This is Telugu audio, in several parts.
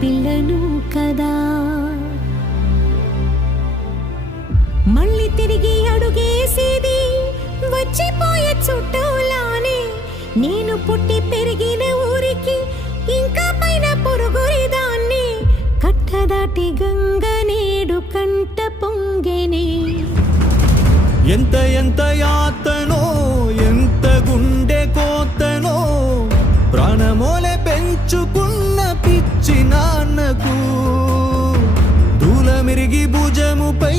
పిల్లను కదా. మళ్ళీ తిరిగి అడుగేసేది వచ్చిపోయే చుట్టూలానే. నేను పుట్టి పెరిగిన ఊరికి ఇంకా పైన పొరుగురిదాన్ని. కట్టదాటి గంగ నేడు కంట పొంగెనే. ఎంత ఎంత యాతనో ఎంత గుండె కోతనో ప్రాణమోలే పెంచుకున్న పిచ్చి నాన్నకు. దూలమిరిగి భుజముపై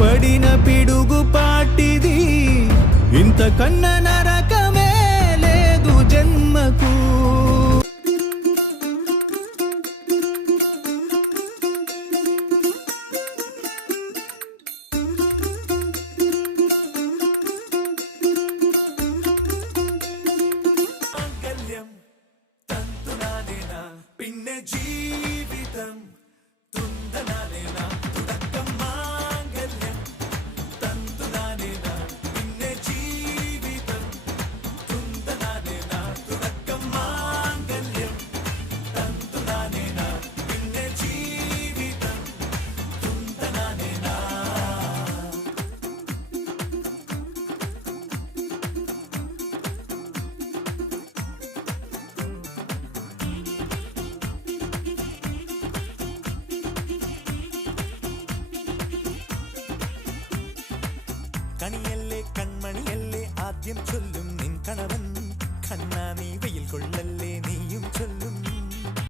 పడిన పిడుగు పాటిది. ఇంతకన్న నరకమే లేదు జన్మకు. പിന്നെ ജീവിതം തുന്തനാനേന തുടക്കം മാംഗല്യം തന്തുനാനേന പിന്നെ ജീവിതം തുന്തനാനേന തുടക്കം മാംഗല്യം തന്തുനാനേന പിന്നെ ജീവിതം തുന്തനാനേന. കണിയല്ലേ കൺമണിയല്ലേ ആദ്യം ചൊല്ലും നിൻ കണവൻ